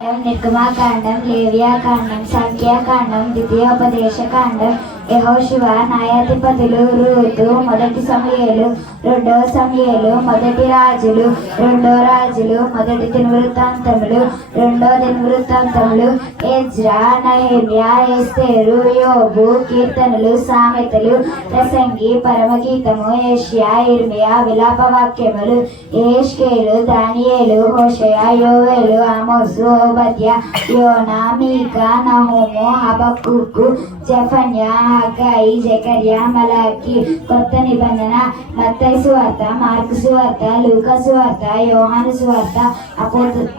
నిర్గమాకాండం, లేవియాకాండం, సంఖ్యాకాండం, ద్వితీయోపదేశకాండం, యెహోషువ, న్యాయాధిపతులు, రూతు, మొదటి సమూయేలు, రెండవ సమూయేలు, మొదటి రాజులు, రెండో రాజులు, మొదటి దినవృత్తాంతములు, రెండో దినవృత్తాంతములు, ఎజ్రా, నెహెమ్యా, ఎస్తేరు, యోబు, కీర్తనలు, సామెతలు, ప్రసంగి, పరమగీతము, యెషయా, ఇర్మియా, విలాప వాక్యములు, యెహెజ్కేలు, దానియేలు, హోషేయ, యోవేలు, ఆమోసు, ఓబద్యా, యోనా, మీకా, నహూము, హబక్కూకు, జెఫన్యా, హగ్గయి, జెకర్యా, మలాకి. కొత్త నిబంధన మత్తయి సువార్త, మార్కు సువార్త, లూకా సువార్త, యోహాను సువార్త,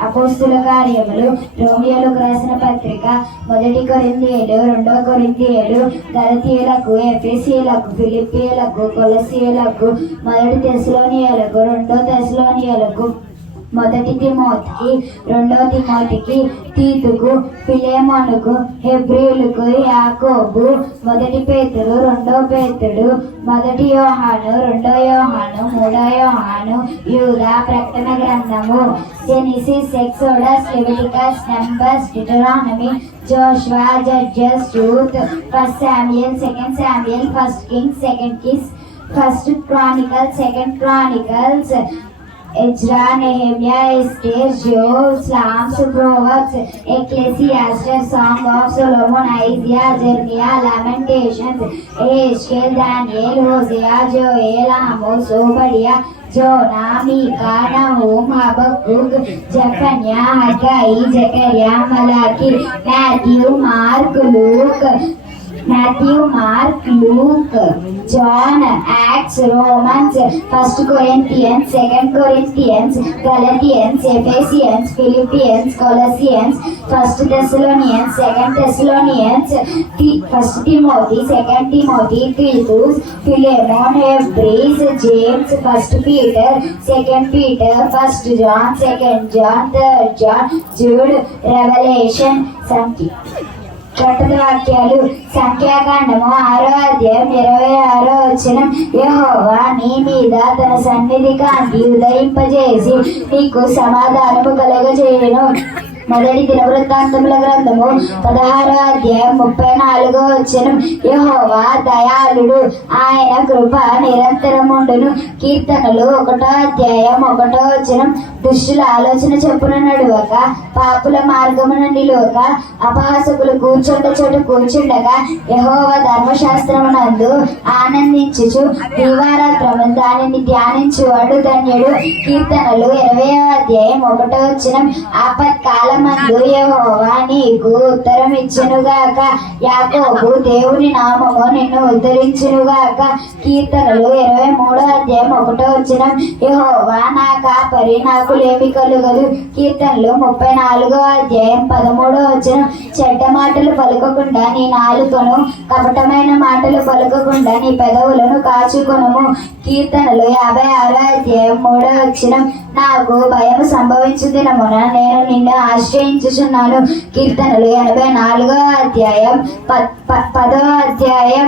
అపోస్తుల కార్యములు, రోమియోలకు రాసిన పత్రిక, మొదటి కొరింథీయులు, రెండవ కొరింథీయులు, గలతీయులకు, ఎఫెసీయులకు, ఫిలిప్పీయులకు, కొలసీయులకు, మొదటి తెస్సలోనియులకు, రెండో తెస్సలోనియులకు, మొదటి తిమోతికి, రెండో తిమోతికి, తీతుకు, ఫిలెమోనుకు, హెబ్రీయులకు, యాకోబు, మొదటి పేతురు, రెండో పేతుడు, మొదటి యోహాను, రెండో యోహాను, మూడో యోహాను, యూదా, ప్రకటన గ్రంథము, Genesis, Exodus, Leviticus, Numbers, Deuteronomy, Joshua, Judges, Ruth, first Samuel, second Samuel, first Kings, second Kings, first Chronicles, second Chronicles, Ezra, Nehemiah, Esther, Job, Psalms, Proverbs, Ecclesiastes, Song of Solomon, Isaiah, Jeremiah, Lamentations, యెహెజ్కేల్, Daniel, Hosea, Joel, Amos, Obadiah, Jonah, Micah, Nahum, Habakkuk, Zephaniah, Haggai, Zechariah, Malachi. Matthew, Mark, Luke, John, Acts, Romans, first Corinthians, second Corinthians, Galatians, Ephesians, Philippians, Colossians, first Thessalonians, second Thessalonians, first Timothy, second Timothy, Titus, Philemon, Hebrews, James, first Peter, second Peter, first John, second John, third John, Jude, revolution. కట్టల వాక్యాలు. సంఖ్యాకాండము 6వ అధ్యాయం 26వ వచనం. యెహోవా నీ మీద తన సన్నిధి కాంతి ఉదయింపజేసి నీకు సమాధానము కలగజేయును. మొదటి దినవృత్తాంతముల గ్రంథము 16వ అధ్యాయం 34వ వచనం. యెహోవా దయాళుడు, ఆయన కృప నిరంతరముండును. కీర్తనలు 1వ అధ్యాయం 1వ వచనం. దుష్టుల ఆలోచన చొప్పున నడువక, పాపుల మార్గమున నిలువక, అపహాసకులు కూర్చుండ చోట కూర్చుండగా, యెహోవా ధర్మశాస్త్రమునందు ఆనందించుచు దీవారాత్రము దానిని ధ్యానించువాడు ధన్యుడు. కీర్తనలు 20వ అధ్యాయం 1వ వచనం. ఆపత్కాలం మందు యెహోవా నీకు ఉత్తరం ఇచ్చునుగాక, యాకోబు దేవుని నామము నిన్ను ఉద్ధరించునుగాక. కీర్తనలు 23వ అధ్యాయం 1వ వచనం. యెహోవా నా కాపరి, నాకు లేమి కలుగదు. కీర్తనలు 34వ అధ్యాయం 13వ వచనం. చెడ్డ మాటలు పలుకకుండా నీ నాలుకను, కపటమైన మాటలు పలుకకుండా నీ పెదవులను కాచుకొనుము. కీర్తనలు 56వ అధ్యాయం 3వ వచనం. నాకు భయం సంభవించు దినమున నేను నిన్ను ఆశ్రయించుచున్నాను. కీర్తనలు 84వ అధ్యాయం 10వ అధ్యాయం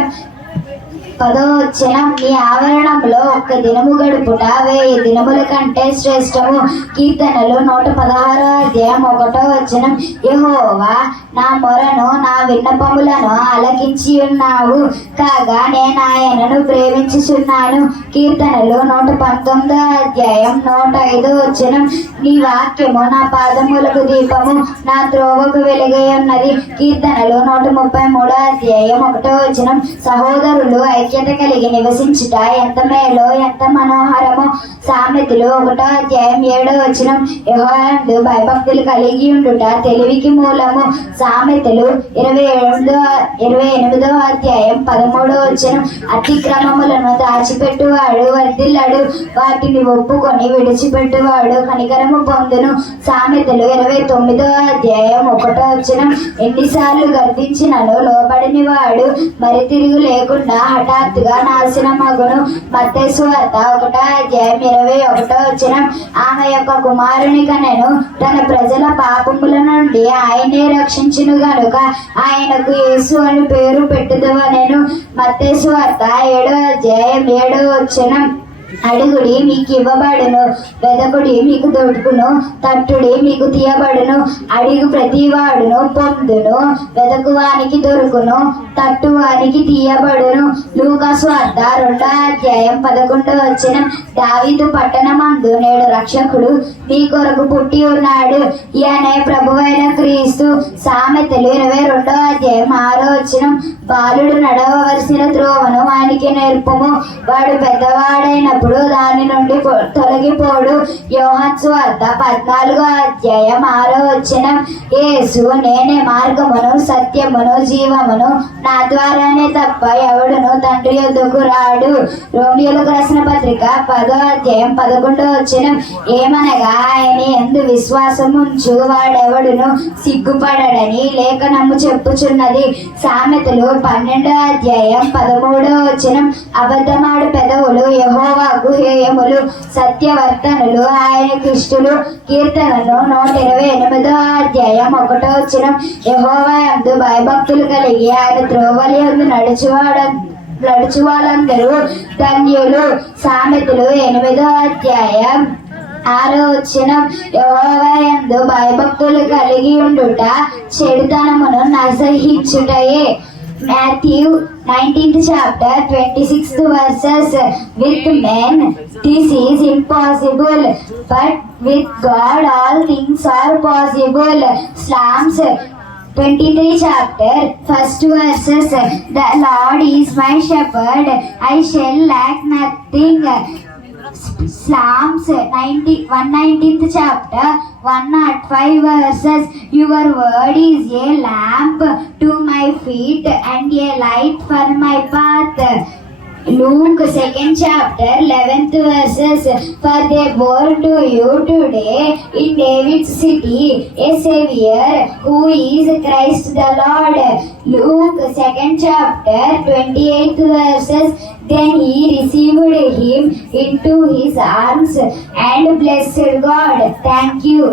10వ వచనం. నీ ఆవరణంలో ఒక్క దినము గడుపుట 1000 దినముల కంటే శ్రేష్టము. కీర్తనలు 116వ అధ్యాయం 1వ వచనం. యెహోవా నా మొరను, నా విన్నపములను ఆలకించి ఉన్నావు కాగా నేను ఆయనను ప్రేమించుచున్నాను. కీర్తనలు 119వ అధ్యాయం 105వ వచనం. నీ వాక్యము నా పాదములకు దీపము, నా త్రోవకు వెలుగై ఉన్నది. కీర్తనలు 133వ అధ్యాయం 1వ వచనం. సహోదరులు ఐక్యత కలిగి నివసించుట ఎంత మేలో, ఎంత మనోహరమో. సామెతలు 1వ అధ్యాయం 7వ వచనం. యెహోవాయందు భయభక్తులు కలిగి ఉండుట తెలివికి మూలము. సామెతలు 28వ అధ్యాయం 13వ వచనం. అతిక్రమములను దాచిపెట్టువాడు వర్ధిల్లడు, వాటిని ఒప్పుకొని విడిచిపెట్టువాడు కనికరము పొందును. సామెతలు 29వ అధ్యాయం 1వ వచనం. ఎన్నిసార్లు గర్దించినను లోబడిని వాడు మరి తిరుగు లేకుండా హఠాత్తుగా నాశనమగును. మత్తయి సువార్త 1వ అధ్యాయం 21వ వచనం. ఆమె యొక్క కుమారుని కనెను, తన ప్రజల పాపముల నుండి ఆయనే రక్షించును గనుక ఆయనకు యేసు అని పేరు పెట్టుదవనెను. మత్తయి సువార్త 7వ అధ్యాయం 7వ వచనం. అడుగుడి మీకు ఇవ్వబడును, వెదకుడి మీకు దొరుకును, తట్టుడి మీకు తీయబడును. అడుగు ప్రతివాడును పొందును, వెదకువానికి దొరుకును, తట్టువానికి తీయబడును. లూకా సువార్త 2:11 దావీదు పట్టణమందు నేడు రక్షకుడు మీ కొరకు పుట్టి ఉన్నాడు, ఈయనే ప్రభువైన క్రీస్తు. సామెతలు 22:6 బాలుడు నడవవలసిన త్రోవను వానికి నేర్పుము, వాడు పెద్దవాడైనప్పుడు దాని నుండి తొలగిపోడు. యోహాను సువార్త 14:6 యేసు నేనే మార్గమును సత్యమును జీవమును, నా ద్వారానే తప్ప ఎవడును తండ్రి యొద్దకు రాడు. రోమియోలకు రాసిన పత్రిక 10:11 ఏమనగా ఆయన యందు విశ్వాసం ఉంచు వాడెవడును సిగ్గుపడడని లేఖనము చెప్పుచున్నది. సామెతలు 12:13 అబద్ధమాడు పెదవులు యెహోవాకు హేయములు, సత్యవర్తనులు ఆయనకు ఇష్టలు. కీర్తనలు 128:1 యెహోవా యందు భయభక్తులు కలిగి ఆయన త్రోవల యందు నడుచు వాళ్ళందరూ ధన్యులు. సామెతలు 8:6 యెహోవా యందు భయభక్తులు కలిగి ఉండుట చెడుతనమును నసహించుటయే. Matthew 19:26 with men this is impossible, but with God all things are possible. Psalms 23:1 the Lord is my shepherd, I shall lack nothing. Psalms 119:105 your word is a lamp to my feet and a light for my path. Luke 2:11 for they born to you today in David's city a Savior who is Christ the Lord. Luke 2:28 then he received him into his arms and blessed God. Thank you.